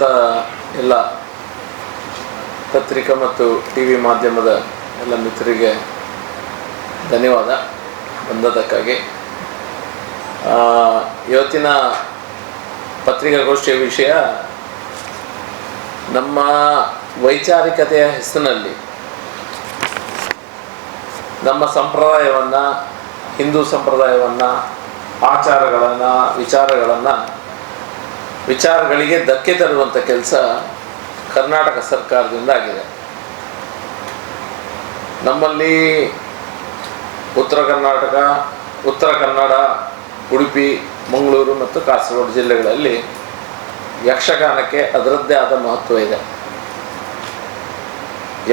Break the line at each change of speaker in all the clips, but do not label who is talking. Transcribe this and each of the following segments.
ಬಂದಿರುವಂಥ ಎಲ್ಲ ಪತ್ರಿಕಾ ಮತ್ತು ಟಿ ವಿ ಮಾಧ್ಯಮದ ಎಲ್ಲ ಮಿತ್ರರಿಗೆ ಧನ್ಯವಾದ ಬಂದದಕ್ಕಾಗಿ ಇವತ್ತಿನ ಪತ್ರಿಕಾಗೋಷ್ಠಿಯ ವಿಷಯ ನಮ್ಮ ವೈಚಾರಿಕತೆಯ ಹೆಸರಿನಲ್ಲಿ ನಮ್ಮ ಸಂಪ್ರದಾಯವನ್ನು, ಹಿಂದೂ ಸಂಪ್ರದಾಯವನ್ನು, ಆಚಾರಗಳನ್ನು, ವಿಚಾರಗಳನ್ನು ವಿಚಾರಗಳಿಗೆ ಧಕ್ಕೆ ತರುವಂಥ ಕೆಲಸ ಕರ್ನಾಟಕ ಸರ್ಕಾರದಿಂದ ಆಗಿದೆ. ನಮ್ಮಲ್ಲಿ ಉತ್ತರ ಕರ್ನಾಟಕ, ಉತ್ತರ ಕನ್ನಡ, ಉಡುಪಿ, ಮಂಗಳೂರು ಮತ್ತು ಕಾಸರಗೋಡು ಜಿಲ್ಲೆಗಳಲ್ಲಿ ಯಕ್ಷಗಾನಕ್ಕೆ ಅದರದ್ದೇ ಆದ ಮಹತ್ವ ಇದೆ.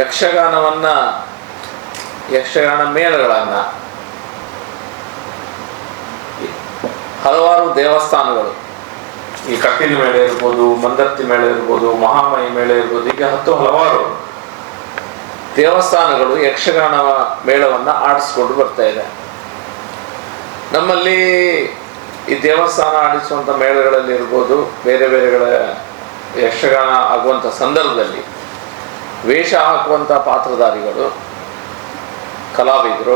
ಯಕ್ಷಗಾನವನ್ನು, ಯಕ್ಷಗಾನ ಮೇಳಗಳನ್ನು, ಹಲವಾರು ದೇವಸ್ಥಾನಗಳು ಈ ಕಪಿಲ್ ಮೇಳೆ ಇರ್ಬೋದು, ಮಂದತ್ತಿ ಮೇಳೆ ಇರ್ಬೋದು, ಮಹಾಮಯಿ ಮೇಳೆ ಇರ್ಬೋದು, ಹೀಗೆ ಹತ್ತು ಹಲವಾರು ದೇವಸ್ಥಾನಗಳು, ಯಕ್ಷಗಾನ ಮೇಳವನ್ನು ಆಡಿಸ್ಕೊಂಡು ಬರ್ತಾ ಇದೆ. ನಮ್ಮಲ್ಲಿ ಈ ದೇವಸ್ಥಾನ ಆಡಿಸುವಂಥ ಮೇಳಗಳಲ್ಲಿ ಇರ್ಬೋದು, ಬೇರೆ ಬೇರೆಗಳ ಯಕ್ಷಗಾನ ಆಗುವಂಥ ಸಂದರ್ಭದಲ್ಲಿ ವೇಷ ಹಾಕುವಂಥ ಪಾತ್ರಧಾರಿಗಳು, ಕಲಾವಿದರು,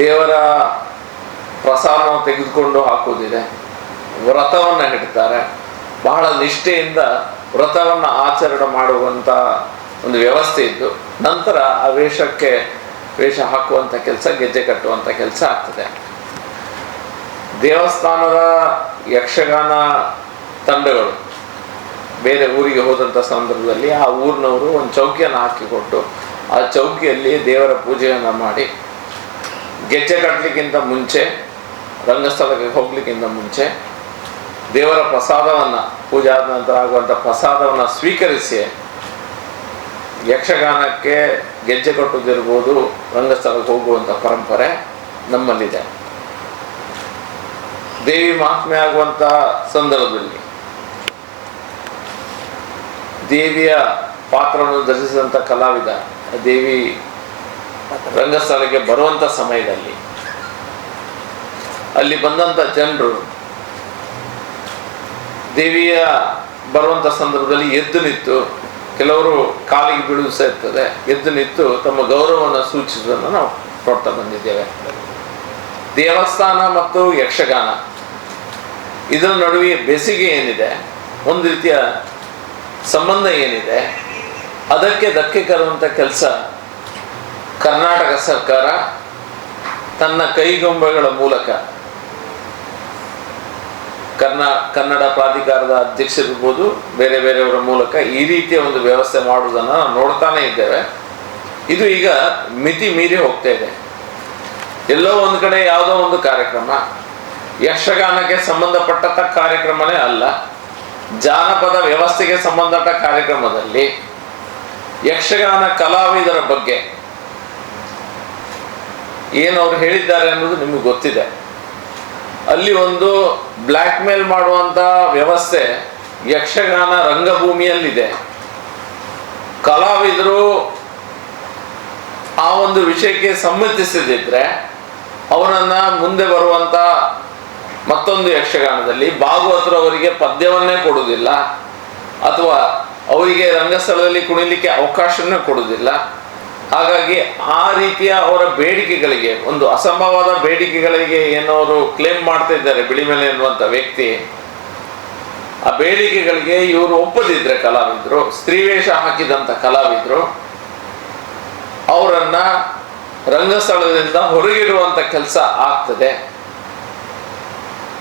ದೇವರ ಪ್ರಸಾದವನ್ನು ತೆಗೆದುಕೊಂಡು ಹಾಕುವುದಿದೆ. ವ್ರತವನ್ನು ಹಿಡ್ತಾರೆ ಬಹಳ ನಿಷ್ಠೆಯಿಂದ ವ್ರತವನ್ನು ಆಚರಣೆ ಮಾಡುವಂಥ ಒಂದು ವ್ಯವಸ್ಥೆ ಇದ್ದು, ನಂತರ ಆ ವೇಷಕ್ಕೆ ವೇಷ ಹಾಕುವಂಥ ಕೆಲಸ, ಗೆಜ್ಜೆ ಕಟ್ಟುವಂಥ ಕೆಲಸ ಆಗ್ತದೆ. ದೇವಸ್ಥಾನದ ಯಕ್ಷಗಾನ ತಂಡಗಳು, ಬೇರೆ ಊರಿಗೆ ಹೋದಂಥ ಸಂದರ್ಭದಲ್ಲಿ ಆ ಊರಿನವರು ಒಂದು ಚೌಕಿಯನ್ನು ಹಾಕಿಕೊಟ್ಟು, ಆ ಚೌಕಿಯಲ್ಲಿ ದೇವರ ಪೂಜೆಯನ್ನು ಮಾಡಿ, ಗೆಜ್ಜೆ ಕಟ್ಟಲಿಕ್ಕಿಂತ ಮುಂಚೆ, ರಂಗಸ್ಥಳಕ್ಕೆ ಹೋಗ್ಲಿಕ್ಕಿಂತ ಮುಂಚೆ ದೇವರ ಪ್ರಸಾದವನ್ನು, ಪೂಜೆ ಆದ ನಂತರ ಆಗುವಂಥ ಪ್ರಸಾದವನ್ನು ಸ್ವೀಕರಿಸಿ ಯಕ್ಷಗಾನಕ್ಕೆ ಗೆಜ್ಜೆ ಕಟ್ಟುವುದಿರ್ಬೋದು ರಂಗಸ್ಥಳಕ್ಕೆ ಹೋಗುವಂಥ ಪರಂಪರೆ ನಮ್ಮಲ್ಲಿದೆ. ದೇವಿ ಮಹಾತ್ಮೆ ಆಗುವಂಥ ಸಂದರ್ಭದಲ್ಲಿ ದೇವಿಯ ಪಾತ್ರವನ್ನು ಧರಿಸಿದಂಥ ಕಲಾವಿದ, ದೇವಿ ರಂಗಸ್ಥಳಕ್ಕೆ ಬರುವಂಥ ಸಮಯದಲ್ಲಿ ಅಲ್ಲಿ ಬಂದಂಥ ಜನರು ದೇವಿಯ ಬರುವಂಥ ಸಂದರ್ಭದಲ್ಲಿ ಎದ್ದು ನಿಂತು ಕೆಲವರು ಕಾಲಿಗೆ ಬೀಳುವುದು ಸಹ ಇರ್ತದೆ. ಎದ್ದು ನಿಂತು ತಮ್ಮ ಗೌರವವನ್ನು ಸೂಚಿಸುವುದನ್ನು ನಾವು ನೋಡ್ತಾ ಬಂದಿದ್ದೇವೆ. ದೇವಸ್ಥಾನ ಮತ್ತು ಯಕ್ಷಗಾನ. ಇದರ ನಡುವೆ ಬೆಸಿಗೆ ಏನಿದೆ, ಒಂದು ರೀತಿಯ ಸಂಬಂಧ ಏನಿದೆ, ಅದಕ್ಕೆ ಧಕ್ಕೆ ಕರುವಂಥ ಕೆಲಸ ಕರ್ನಾಟಕ ಸರ್ಕಾರ ತನ್ನ ಕೈಗೊಂಬೆಗಳ ಮೂಲಕ ಕರ್ನಾ, ಕನ್ನಡ ಪ್ರಾಧಿಕಾರದ ಅಧ್ಯಕ್ಷರಿರ್ಬೋದು, ಬೇರೆ ಬೇರೆಯವರ ಮೂಲಕ ಈ ರೀತಿಯ ಒಂದು ವ್ಯವಸ್ಥೆ ಮಾಡುವುದನ್ನು ನಾವು ನೋಡ್ತಾನೆ ಇದ್ದೇವೆ. ಇದು ಈಗ ಮಿತಿ ಮೀರಿ ಹೋಗ್ತಾ ಇದೆ. ಎಲ್ಲೋ ಒಂದು ಕಡೆ ಯಾವುದೋ ಒಂದು ಕಾರ್ಯಕ್ರಮ, ಯಕ್ಷಗಾನಕ್ಕೆ ಸಂಬಂಧಪಟ್ಟಂಥ ಕಾರ್ಯಕ್ರಮನೇ ಅಲ್ಲ, ಜಾನಪದ ವ್ಯವಸ್ಥೆಗೆ ಸಂಬಂಧಪಟ್ಟ ಕಾರ್ಯಕ್ರಮದಲ್ಲಿ ಯಕ್ಷಗಾನ ಕಲಾವಿದರ ಬಗ್ಗೆ ಏನು ಅವ್ರು ಹೇಳಿದ್ದಾರೆ ಅನ್ನೋದು ನಿಮಗೆ ಗೊತ್ತಿದೆ. ಅಲ್ಲಿ ಒಂದು ಬ್ಲ್ಯಾಕ್ ಮೇಲ್ ಮಾಡುವಂಥ ವ್ಯವಸ್ಥೆ ಯಕ್ಷಗಾನ ರಂಗಭೂಮಿಯಲ್ಲಿದೆ. ಕಲಾವಿದರು ಆ ಒಂದು ವಿಷಯಕ್ಕೆ ಸಮ್ಮತಿಸದಿದ್ರೆ ಅವನನ್ನ ಮುಂದೆ ಬರುವಂತ ಮತ್ತೊಂದು ಯಕ್ಷಗಾನದಲ್ಲಿ ಭಾಗವತರು ಅವರಿಗೆ ಪದ್ಯವನ್ನೇ ಕೊಡುವುದಿಲ್ಲ, ಅಥವಾ ಅವರಿಗೆ ರಂಗಸ್ಥಳದಲ್ಲಿ ಕುಣಿಲಿಕ್ಕೆ ಅವಕಾಶವನ್ನೇ ಕೊಡುವುದಿಲ್ಲ. ಹಾಗಾಗಿ ಆ ರೀತಿಯ ಅವರ ಬೇಡಿಕೆಗಳಿಗೆ, ಒಂದು ಅಸಂಭವವಾದ ಬೇಡಿಕೆಗಳಿಗೆ ಏನೋ ಅವರು ಕ್ಲೇಮ್ ಮಾಡ್ತಾ ಇದ್ದಾರೆ ಬಿಳಿಮೆಲೆ ಎನ್ನುವಂಥ ವ್ಯಕ್ತಿ. ಆ ಬೇಡಿಕೆಗಳಿಗೆ ಇವರು ಒಪ್ಪದಿದ್ರೆ ಕಲಾವಿದರು, ಸ್ತ್ರೀವೇಷ ಹಾಕಿದಂಥ ಕಲಾವಿದರು, ಅವರನ್ನ ರಂಗಸ್ಥಳದಿಂದ ಹೊರಗಿಡುವಂಥ ಕೆಲಸ ಆಗ್ತದೆ.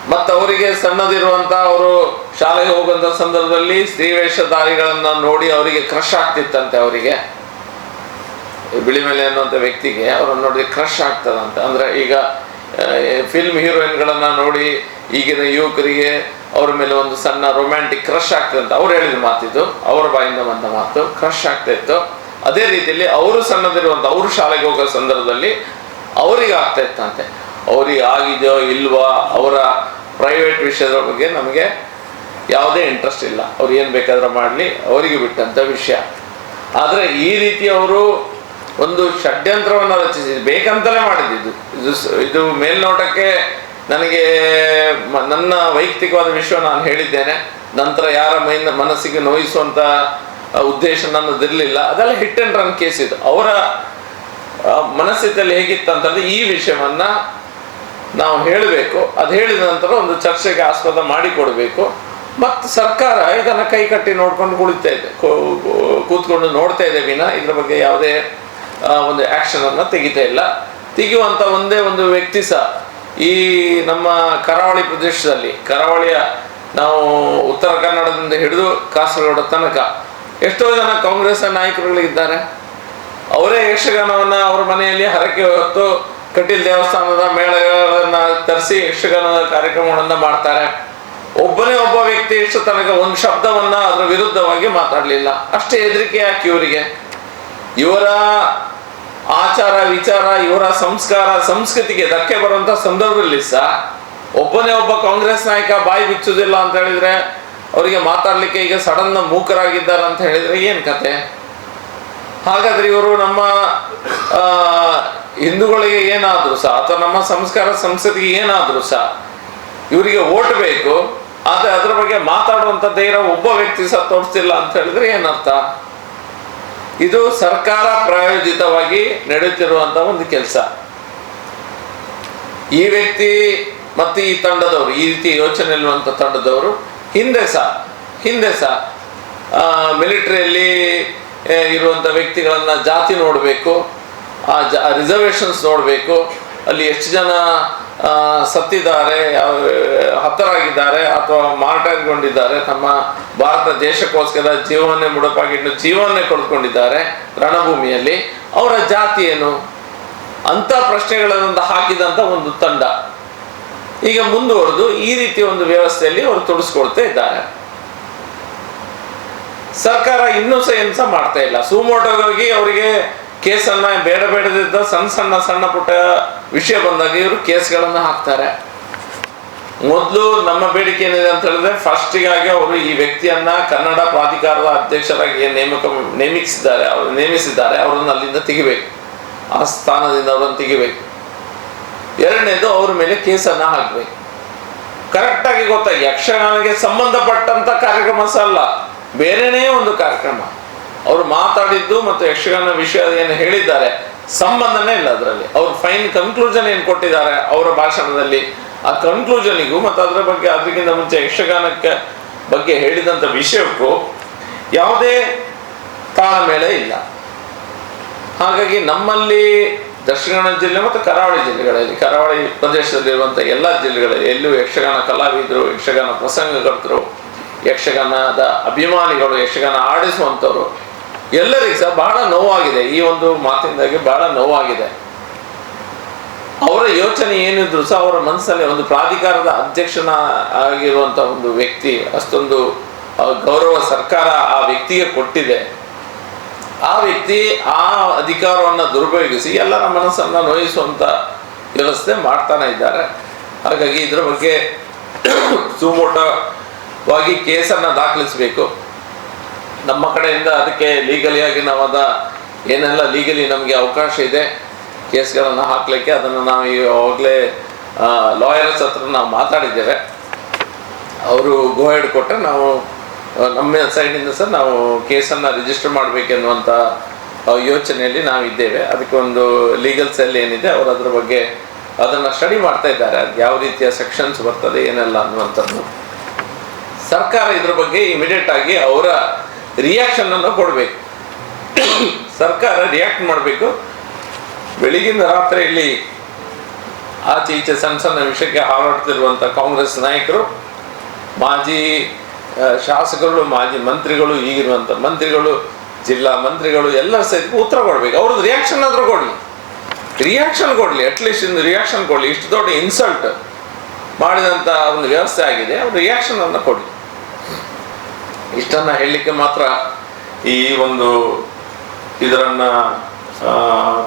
ಮತ್ತು ಅವರಿಗೆ ಸಣ್ಣದಿರುವಂಥ ಅವರು ಶಾಲೆಗೆ ಹೋಗುವಂಥ ಸಂದರ್ಭದಲ್ಲಿ ಸ್ತ್ರೀವೇಷಧಾರಿಗಳನ್ನು ನೋಡಿ ಅವರಿಗೆ ಕ್ರಶ್ ಆಗ್ತಿತ್ತಂತೆ ಅವರಿಗೆ. ಬಿಳಿ ಮೇಲೆ ಅನ್ನುವಂಥ ವ್ಯಕ್ತಿಗೆ ಅವರನ್ನು ನೋಡಿದ್ರೆ ಕ್ರಶ್ ಆಗ್ತದಂತ. ಅಂದರೆ ಈಗ ಫಿಲ್ಮ್ ಹೀರೋಯಿನ್ಗಳನ್ನು ನೋಡಿ ಈಗಿನ ಯುವಕರಿಗೆ ಅವ್ರ ಮೇಲೆ ಒಂದು ಸಣ್ಣ ರೊಮ್ಯಾಂಟಿಕ್ ಕ್ರಶ್ ಆಗ್ತದೆ ಅಂತ. ಅವ್ರು ಹೇಳಿದ ಮಾತಿದ್ದು, ಅವರ ಬಾಯಿಂದ ಬಂದ ಮಾತು ಕ್ರಶ್ ಆಗ್ತಾ ಇತ್ತು. ಅದೇ ರೀತಿಯಲ್ಲಿ ಅವರು ಸಣ್ಣದಿರುವಂಥ ಅವರು ಶಾಲೆಗೆ ಹೋಗೋ ಸಂದರ್ಭದಲ್ಲಿ ಅವರಿಗೆ ಆಗ್ತಾ ಇತ್ತಂತೆ. ಅವ್ರಿಗೆ ಆಗಿದೆಯೋ ಇಲ್ವಾ ಅವರ ಪ್ರೈವೇಟ್ ವಿಷಯದ ಬಗ್ಗೆ ನಮಗೆ ಯಾವುದೇ ಇಂಟ್ರೆಸ್ಟ್ ಇಲ್ಲ. ಅವ್ರು ಏನು ಬೇಕಾದರೂ ಮಾಡಲಿ, ಅವರಿಗೆ ಬಿಟ್ಟಂಥ ವಿಷಯ. ಆದರೆ ಈ ರೀತಿ ಅವರು ಒಂದು ಷಡ್ಯಂತ್ರವನ್ನು ರಚಿಸಿ, ಬೇಕಂತಲೇ ಮಾಡಿದ್ದು. ಇದು ಇದು ಮೇಲ್ನೋಟಕ್ಕೆ ನನಗೆ ನನ್ನ ವೈಯಕ್ತಿಕವಾದ ವಿಷಯ ನಾನು ಹೇಳಿದ್ದೇನೆ. ನಂತರ ಯಾರ ಮೈನ, ಮನಸ್ಸಿಗೆ ನೋಯಿಸುವಂತ ಉದ್ದೇಶ ನನ್ನದಿರಲಿಲ್ಲ. ಅದೆಲ್ಲ ಹಿಟ್ ಅಂಡ್ ರನ್ ಕೇಸ್ ಇದು. ಅವರ ಮನಸ್ಥಿತಿಯಲ್ಲಿ ಹೇಗಿತ್ತು ಅಂತಂದ್ರೆ ಈ ವಿಷಯವನ್ನ ನಾವು ಹೇಳಬೇಕು. ಅದು ಹೇಳಿದ ನಂತರ ಒಂದು ಚರ್ಚೆಗೆ ಆಸ್ಪದ ಮಾಡಿಕೊಡಬೇಕು. ಮತ್ತು ಸರ್ಕಾರ ಇದನ್ನು ಕೈ ಕಟ್ಟಿ ನೋಡ್ಕೊಂಡು ಕುಳಿತಾ ಇದೆ. ಕೂತ್ಕೊಂಡು ನೋಡ್ತಾ ಇದೆ ವಿನ. ಇದ್ರ ಬಗ್ಗೆ ಯಾವುದೇ ಒಂದು ಆಕ್ಷನ್ ಅನ್ನ ತೆಗಿತಾ ಇಲ್ಲ. ತೆಗೆಯುವಂಥ ಒಂದೇ ಒಂದು ವ್ಯಕ್ತಿ ಸಹ ಈ ನಮ್ಮ ಕರಾವಳಿ ಪ್ರದೇಶದಲ್ಲಿ, ಕರಾವಳಿಯ ನಾವು ಉತ್ತರ ಕನ್ನಡದಿಂದ ಹಿಡಿದು ಕಾಸರಗೋಡ ತನಕ ಎಷ್ಟೋ ಜನ ಕಾಂಗ್ರೆಸ್ ನಾಯಕರುಗಳಿದ್ದಾರೆ. ಅವರೇ ಯಕ್ಷಗಾನವನ್ನ ಅವ್ರ ಮನೆಯಲ್ಲಿ ಹರಕೆ ಹೊತ್ತು ಕಟೀಲ್ ದೇವಸ್ಥಾನದ ಮೇಳಗಳನ್ನ ತರಿಸಿ ಯಕ್ಷಗಾನದ ಕಾರ್ಯಕ್ರಮಗಳನ್ನ ಮಾಡ್ತಾರೆ. ಒಬ್ಬನೇ ಒಬ್ಬ ವ್ಯಕ್ತಿ ಇಷ್ಟು ತನಕ ಒಂದು ಶಬ್ದವನ್ನ ಅದರ ವಿರುದ್ಧವಾಗಿ ಮಾತಾಡಲಿಲ್ಲ. ಅಷ್ಟೇ ಹೆದರಿಕೆ ಯಾಕೆ ಇವರಿಗೆ? ಇವರ ಆಚಾರ, ವಿಚಾರ, ಇವರ ಸಂಸ್ಕಾರ, ಸಂಸ್ಕೃತಿಗೆ ಧಕ್ಕೆ ಬರುವಂತ ಸಂದರ್ಭದಲ್ಲಿ ಸಹ ಒಬ್ಬನೇ ಒಬ್ಬ ಕಾಂಗ್ರೆಸ್ ನಾಯಕ ಬಾಯಿ ಬಿಚ್ಚುದಿಲ್ಲ ಅಂತ ಹೇಳಿದ್ರೆ ಅವರಿಗೆ ಮಾತಾಡ್ಲಿಕ್ಕೆ ಈಗ ಸಡನ್ ಮೂಕರಾಗಿದ್ದಾರೆ ಅಂತ ಹೇಳಿದ್ರೆ ಏನ್ ಕತೆ? ಹಾಗಾದ್ರೆ ಇವರು ನಮ್ಮ ಹಿಂದೂಗಳಿಗೆ ಏನಾದ್ರು ಸಹ ಅಥವಾ ನಮ್ಮ ಸಂಸ್ಕಾರ, ಸಂಸ್ಕೃತಿಗೆ ಏನಾದ್ರೂ ಸಹ ಇವರಿಗೆ ಓಟ್ ಬೇಕು, ಆದ್ರೆ ಅದ್ರ ಬಗ್ಗೆ ಮಾತಾಡುವಂತ ಧೈರ್ಯ ಒಬ್ಬ ವ್ಯಕ್ತಿ ಸಹ ತೋರಿಸ್ತಿಲ್ಲ ಅಂತ ಹೇಳಿದ್ರೆ ಏನರ್ಥ ಇದು ಸರ್ಕಾರ ಪ್ರಾಯೋಜಿತವಾಗಿ ನಡೆಯುತ್ತಿರುವಂತ ಒಂದು ಕೆಲಸ. ಈ ವ್ಯಕ್ತಿ ಮತ್ತು ಈ ತಂಡದವರು, ಈ ರೀತಿ ಯೋಚನೆ ಇರುವಂತ ತಂಡದವರು, ಹಿಂದೆ ಸಹ ಹಿಂದೆ ಸಹ ಮಿಲಿಟ್ರಿಯಲ್ಲಿ ಇರುವಂತ ವ್ಯಕ್ತಿಗಳನ್ನ ಜಾತಿ ನೋಡಬೇಕು, ಆ ಜ ರಿಸರ್ವೇಶನ್ಸ್ ನೋಡಬೇಕು, ಅಲ್ಲಿ ಎಷ್ಟು ಜನ ಸತ್ತಿದ್ದಾರೆ ಹತ್ತರಾಗಿದ್ದಾರೆ ಅಥವಾ ಮಾರ್ಟಾಗಿಕೊಂಡಿದ್ದಾರೆ ತಮ್ಮ ಭಾರತ ದೇಶಕ್ಕೋಸ್ಕರ ಜೀವವನ್ನೇ ಮುಡಪಾಗಿಟ್ಟು ಜೀವವನ್ನೇ ಕಳೆದುಕೊಂಡಿದ್ದಾರೆ ರಣಭೂಮಿಯಲ್ಲಿ. ಅವರ ಜಾತಿ ಏನು? ಅಂತ ಪ್ರಶ್ನೆಗಳನ್ನು ಹಾಕಿದಂತ ಒಂದು ತಂಡ. ಈಗ ಮುಂದುವರೆದು ಈ ರೀತಿ ಒಂದು ವ್ಯವಸ್ಥೆಯಲ್ಲಿ ಅವರು ತೊಡಸ್ಕೊಳ್ತಾ ಇದ್ದಾರೆ. ಸರ್ಕಾರ ಇನ್ನೂ ಸಹ ಏನು ಸಹ ಮಾಡ್ತಾ ಇಲ್ಲ. ಸುಮೋಟೋಗಿ ಅವರಿಗೆ ಕೇಸನ್ನ ಬೇಡ ಬೇಡದಿದ್ದ ಸಣ್ಣ ಸಣ್ಣ ಸಣ್ಣ ಪುಟ್ಟ ವಿಷಯ ಬಂದಾಗ ಇವರು ಕೇಸ್ಗಳನ್ನು ಹಾಕ್ತಾರೆ. ಮೊದಲು ನಮ್ಮ ಬೇಡಿಕೆ ಏನಿದೆ ಅಂತ ಹೇಳಿದ್ರೆ ಫಸ್ಟಿಗಾಗಿ ಅವರು ಈ ವ್ಯಕ್ತಿಯನ್ನ ಕನ್ನಡ ಪ್ರಾಧಿಕಾರದ ಅಧ್ಯಕ್ಷರಾಗಿ ನೇಮಕ ನೇಮಿಸಿದ್ದಾರೆ ಅವರು ನೇಮಿಸಿದ್ದಾರೆ, ಅವರನ್ನು ಅಲ್ಲಿಂದ ತೆಗಿಬೇಕು. ಆ ಸ್ಥಾನದಿಂದ ಅವರನ್ನು ತೆಗಿಬೇಕು. ಎರಡನೇದು ಅವ್ರ ಮೇಲೆ ಕೇಸನ್ನ ಹಾಕ್ಬೇಕು. ಕರೆಕ್ಟ್ ಆಗಿ ಗೊತ್ತಾಗಿ, ಯಕ್ಷಗಾನಕ್ಕೆ ಸಂಬಂಧಪಟ್ಟಂತ ಕಾರ್ಯಕ್ರಮ ಸಹ ಅಲ್ಲ, ಬೇರೆನೇ ಒಂದು ಕಾರ್ಯಕ್ರಮ. ಅವರು ಮಾತಾಡಿದ್ದು ಮತ್ತು ಯಕ್ಷಗಾನ ವಿಷಯ ಏನು ಹೇಳಿದ್ದಾರೆ, ಸಂಬಂಧನೇ ಇಲ್ಲ ಅದರಲ್ಲಿ. ಅವ್ರು ಫೈನ್ ಕನ್ಕ್ಲೂಷನ್ ಏನು ಕೊಟ್ಟಿದ್ದಾರೆ ಅವರ ಭಾಷಣದಲ್ಲಿ, ಆ ಕನ್ಕ್ಲೂಷನಿಗೂ ಮತ್ತು ಅದರ ಬಗ್ಗೆ ಅದಕ್ಕಿಂತ ಮುಂಚೆ ಯಕ್ಷಗಾನಕ್ಕೆ ಬಗ್ಗೆ ಹೇಳಿದಂಥ ವಿಷಯಕ್ಕೂ ಯಾವುದೇ ತಾಳಮೇಳ ಇಲ್ಲ. ಹಾಗಾಗಿ ನಮ್ಮಲ್ಲಿ ದಕ್ಷಿಣ ಕನ್ನಡ ಜಿಲ್ಲೆ ಮತ್ತು ಕರಾವಳಿ ಜಿಲ್ಲೆಗಳಲ್ಲಿ, ಕರಾವಳಿ ಪ್ರದೇಶದಲ್ಲಿರುವಂಥ ಎಲ್ಲ ಜಿಲ್ಲೆಗಳಲ್ಲಿ ಎಲ್ಲೂ ಯಕ್ಷಗಾನ ಕಲಾವಿದರು, ಯಕ್ಷಗಾನ ಪ್ರಸಂಗಕರ್ತರು, ಯಕ್ಷಗಾನದ ಅಭಿಮಾನಿಗಳು, ಯಕ್ಷಗಾನ ಆಡಿಸುವಂಥವ್ರು ಎಲ್ಲರಿಗೂ ಸಹ ಬಹಳ ನೋವಾಗಿದೆ. ಈ ಒಂದು ಮಾತಿನಿಂದಾಗಿ ಬಹಳ ನೋವಾಗಿದೆ. ಅವರ ಯೋಚನೆ ಏನಿದ್ರು ಸಹ ಅವರ ಮನಸ್ಸಲ್ಲಿ ಒಂದು ಪ್ರಾಧಿಕಾರದ ಅಧ್ಯಕ್ಷನ ಆಗಿರುವಂತ ಒಂದು ವ್ಯಕ್ತಿ, ಅಷ್ಟೊಂದು ಗೌರವ ಸರ್ಕಾರ ಆ ವ್ಯಕ್ತಿಗೆ ಕೊಟ್ಟಿದೆ. ಆ ವ್ಯಕ್ತಿ ಆ ಅಧಿಕಾರವನ್ನು ದುರುಪಯೋಗಿಸಿ ಎಲ್ಲರ ಮನಸ್ಸನ್ನು ನೋಯಿಸುವಂತ ವ್ಯವಸ್ಥೆ ಮಾಡ್ತಾನೆ ಇದ್ದಾರೆ. ಹಾಗಾಗಿ ಇದರ ಬಗ್ಗೆ ಸುಮೋಟವಾಗಿ ಕೇಸನ್ನು ದಾಖಲಿಸಬೇಕು. ನಮ್ಮ ಕಡೆಯಿಂದ ಅದಕ್ಕೆ ಲೀಗಲಿಯಾಗಿ ನಾವು ಅದ ಏನೆಲ್ಲ ಲೀಗಲಿ ನಮಗೆ ಅವಕಾಶ ಇದೆ ಕೇಸ್ಗಳನ್ನು ಹಾಕಲಿಕ್ಕೆ ಅದನ್ನು ನಾವು ಈವಾಗಲೇ ಲಾಯರ್ಸ್ ಹತ್ರ ನಾವು ಮಾತಾಡಿದ್ದೇವೆ. ಅವರು ಗೋಹೆಡ್ ಕೊಟ್ಟರೆ ನಾವು, ನಮ್ಮ ಸೈಡಿಂದ ಸಹ ನಾವು ಕೇಸನ್ನು ರಿಜಿಸ್ಟರ್ ಮಾಡಬೇಕೆನ್ನುವಂಥ ಯೋಚನೆಯಲ್ಲಿ ನಾವಿದ್ದೇವೆ. ಅದಕ್ಕೆ ಒಂದು ಲೀಗಲ್ ಸೆಲ್ ಏನಿದೆ, ಅವರು ಅದರ ಬಗ್ಗೆ ಅದನ್ನು ಸ್ಟಡಿ ಮಾಡ್ತಾ ಇದ್ದಾರೆ. ಅದು ಯಾವ ರೀತಿಯ ಸೆಕ್ಷನ್ಸ್ ಬರ್ತದೆ, ಏನೆಲ್ಲ ಅನ್ನುವಂಥದ್ದು. ಸರ್ಕಾರ ಇದ್ರ ಬಗ್ಗೆ ಇಮಿಡಿಯೇಟ್ ಆಗಿ ಅವರ ರಿಯಾಕ್ಷನ್ ಅನ್ನು ಕೊಡಬೇಕು. ಸರ್ಕಾರ ರಿಯಾಕ್ಟ್ ಮಾಡಬೇಕು. ಬೆಳಗಿನ ರಾತ್ರಿಯಲ್ಲಿ ಆಚೆ ಈಚೆ ಸಣ್ಣ ಸಣ್ಣ ವಿಷಯಕ್ಕೆ ಹಾರಾಡ್ತಿರುವಂಥ ಕಾಂಗ್ರೆಸ್ ನಾಯಕರು, ಮಾಜಿ ಶಾಸಕರು, ಮಾಜಿ ಮಂತ್ರಿಗಳು ಈಗಿರುವಂಥ ಮಂತ್ರಿಗಳು, ಜಿಲ್ಲಾ ಮಂತ್ರಿಗಳು ಎಲ್ಲ ಸಹಿತ ಉತ್ತರ ಕೊಡ್ಬೇಕು. ಅವ್ರದ್ದು ರಿಯಾಕ್ಷನ್ ಆದರೂ ಕೊಡಲಿ. ರಿಯಾಕ್ಷನ್ ಕೊಡಲಿ. ಅಟ್ಲೀಸ್ಟ್ ಒಂದು ರಿಯಾಕ್ಷನ್ ಕೊಡಲಿ. ಇಷ್ಟು ದೊಡ್ಡ ಇನ್ಸಲ್ಟ್ ಮಾಡಿದಂಥ ಒಂದು ವ್ಯವಸ್ಥೆ ಆಗಿದೆ. ಅವ್ರು ರಿಯಾಕ್ಷನ್ ಅನ್ನು ಕೊಡಲಿ. ಇಷ್ಟನ್ನ ಹೇಳಲಿಕ್ಕೆ ಮಾತ್ರ ಈ ಒಂದು ಇದರನ್ನು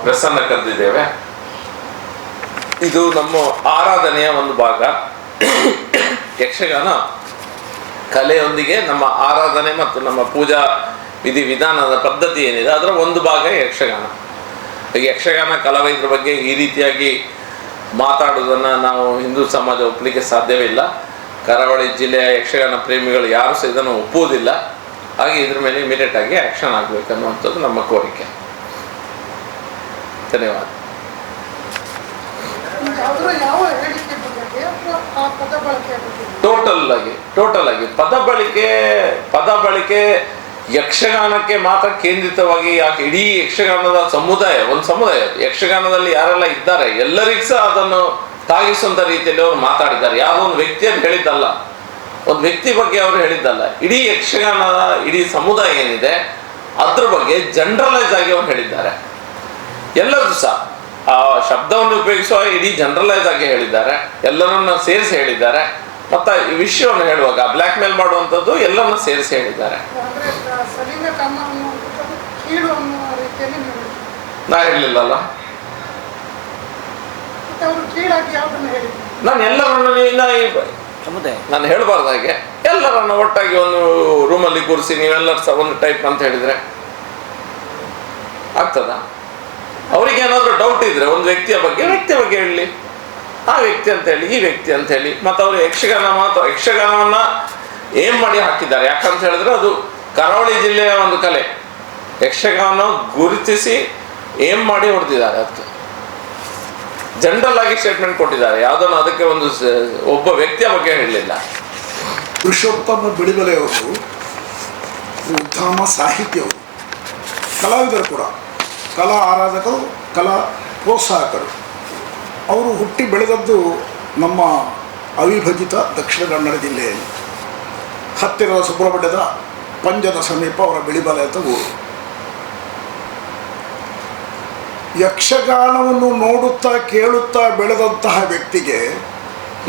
ಪ್ರಸನ್ನ ಕರೆದಿದ್ದೇವೆ. ಇದು ನಮ್ಮ ಆರಾಧನೆಯ ಒಂದು ಭಾಗ. ಯಕ್ಷಗಾನ ಕಲೆಯೊಂದಿಗೆ ನಮ್ಮ ಆರಾಧನೆ ಮತ್ತು ನಮ್ಮ ಪೂಜಾ ವಿಧಿ ವಿಧಾನದ ಪದ್ಧತಿ ಏನಿದೆ, ಅದರ ಒಂದು ಭಾಗ ಯಕ್ಷಗಾನ. ಯಕ್ಷಗಾನ ಕಲಾವಿದರ ಬಗ್ಗೆ ಈ ರೀತಿಯಾಗಿ ಮಾತಾಡೋದನ್ನು ನಾವು ಹಿಂದೂ ಸಮಾಜ ಒಪ್ಪಲಿಕ್ಕೆ ಸಾಧ್ಯವಿಲ್ಲ ಕರಾವಳಿ ಜಿಲ್ಲೆಯ ಯಕ್ಷಗಾನ ಪ್ರೇಮಿಗಳು ಯಾರು ಸಹ ಇದನ್ನು ಒಪ್ಪುವುದಿಲ್ಲ. ಹಾಗೆ ಇದ್ರ ಮೇಲೆ ಇಮಿಡಿಯೇಟ್ ಆಗಿ ಆಕ್ಷನ್ ಆಗ್ಬೇಕು ಅನ್ನುವಂಥದ್ದು ನಮ್ಮ ಕೋರಿಕೆ. ಧನ್ಯವಾದ. ಟೋಟಲ್ ಆಗಿ ಟೋಟಲ್ ಆಗಿ. ಪದ ಬಳಕೆ ಪದ ಬಳಕೆ ಯಕ್ಷಗಾನಕ್ಕೆ ಮಾತ್ರ ಕೇಂದ್ರಿತವಾಗಿ ಯಾಕೆ ಇಡೀ ಯಕ್ಷಗಾನದ ಸಮುದಾಯ ಒಂದು ಸಮುದಾಯ ಯಕ್ಷಗಾನದಲ್ಲಿ ಯಾರೆಲ್ಲ ಇದ್ದಾರೆ ಎಲ್ಲರಿಗೂ ಸಹ ಅದನ್ನು ತಾಗಿಸುವಂತ ರೀತಿಯಲ್ಲಿ ಅವರು ಮಾತಾಡಿದ್ದಾರೆ. ಯಾವುದೋ ಒಂದು ವ್ಯಕ್ತಿಯನ್ನು ಹೇಳಿದ್ದಲ್ಲ. ಒಂದು ವ್ಯಕ್ತಿ ಬಗ್ಗೆ ಅವರು ಹೇಳಿದ್ದಲ್ಲ. ಇಡೀ ಯಕ್ಷಗಾನದ ಇಡೀ ಸಮುದಾಯ ಏನಿದೆ ಅದ್ರ ಬಗ್ಗೆ ಜನರಲೈಸ್ ಆಗಿ ಅವ್ರು ಹೇಳಿದ್ದಾರೆ. ಎಲ್ಲರೂ ಸಹ ಆ ಶಬ್ದವನ್ನು ಉಪಯೋಗಿಸುವ ಇಡೀ ಜನರಲೈಸ್ ಆಗಿ ಹೇಳಿದ್ದಾರೆ. ಎಲ್ಲರನ್ನ ಸೇರಿಸಿ ಹೇಳಿದ್ದಾರೆ. ಮತ್ತೆ ಈ ವಿಷಯವನ್ನು ಹೇಳುವಾಗ ಬ್ಲ್ಯಾಕ್ ಮೇಲ್ ಮಾಡುವಂಥದ್ದು ಎಲ್ಲರನ್ನ ಸೇರಿಸಿ ಹೇಳಿದ್ದಾರೆ.
ನಾ ಸ- ಸಲಿಂಗ ಕಾಮ ಅನ್ನುವಂಥದ್ದು ಕೀಳು ಅನ್ನುವ ರೀತಿಯಲ್ಲಿ ನೀವು ಹೇಳಿದ್ರಿ.
ನಾ ಹೇಳಲಿಲ್ಲಲ್ಲ
ಮತ್ತೆ ಅವರು ಕೀಳಾಗಿ ಯಾವುದನ್ನು ಹೇಳಿದ್ರು
ನಾನು ಎಲ್ಲರನ್ನ ನಾನು ಹೇಳಬಾರ್ದು ಹಾಗೆ. ಎಲ್ಲರನ್ನು ಒಟ್ಟಾಗಿ ಒಂದು ರೂಮಲ್ಲಿ ಕೂರಿಸಿ ನೀವೆಲ್ಲರೂ ಸಹ ಒಂದು ಟೈಪ್ ಅಂತ ಹೇಳಿದ್ರೆ ಆಗ್ತದ? ಅವರಿಗೆ ಏನಾದರೂ ಡೌಟ್ ಇದ್ರೆ ಒಂದು ವ್ಯಕ್ತಿಯ ಬಗ್ಗೆ ವ್ಯಕ್ತಿಯ ಬಗ್ಗೆ ಹೇಳಲಿ ಆ ವ್ಯಕ್ತಿ ಅಂತ ಹೇಳಿ ಈ ವ್ಯಕ್ತಿ ಅಂತ ಹೇಳಿ. ಮತ್ತು ಅವರು ಯಕ್ಷಗಾನ ಮಾತು ಯಕ್ಷಗಾನವನ್ನ ಏನ್ ಮಾಡಿ ಹಾಕಿದ್ದಾರೆ? ಯಾಕಂತ ಹೇಳಿದ್ರೆ ಅದು ಕರಾವಳಿ ಜಿಲ್ಲೆಯ ಒಂದು ಕಲೆ. ಯಕ್ಷಗಾನ ಗುರುತಿಸಿ ಏನ್ ಮಾಡಿ ಹೊಡೆದಿದ್ದಾರೆ ಅದಕ್ಕೆ? ಜನರಲ್ ಆಗಿ ಸ್ಟೇಟ್ಮೆಂಟ್ ಕೊಟ್ಟಿದ್ದಾರೆ. ಯಾವುದನ್ನು ಅದಕ್ಕೆ ಒಂದು ಒಬ್ಬ ವ್ಯಕ್ತಿಯ ಬಗ್ಗೆ ಹೇಳಲಿಲ್ಲ.
ಪುರುಷೋತ್ತಮ ಬಿಳಿಬಲೆಯವರು ಉತ್ತಮ ಸಾಹಿತ್ಯವರು, ಕಲಾವಿದರು ಕೂಡ, ಕಲಾ ಆರಾಧಕರು, ಕಲಾ ಪ್ರೋತ್ಸಾಹಕರು, ಅವರು ಹುಟ್ಟಿ ಬೆಳೆದದ್ದು ನಮ್ಮ ಅವಿಭಜಿತ ದಕ್ಷಿಣ ಕನ್ನಡ ಜಿಲ್ಲೆಯಲ್ಲಿ. ಹತ್ತಿರದ ಸುಬ್ರಹ್ಮಣ್ಯದ ಪಂಜದ ಸಮೀಪ ಅವರ ಬಿಳಿಬಲೆ ಅಂತ ಊರು ಯಕ್ಷಗಾನವನ್ನು ನೋಡುತ್ತಾ ಕೇಳುತ್ತಾ ಬೆಳೆದಂತಹ ವ್ಯಕ್ತಿಗೆ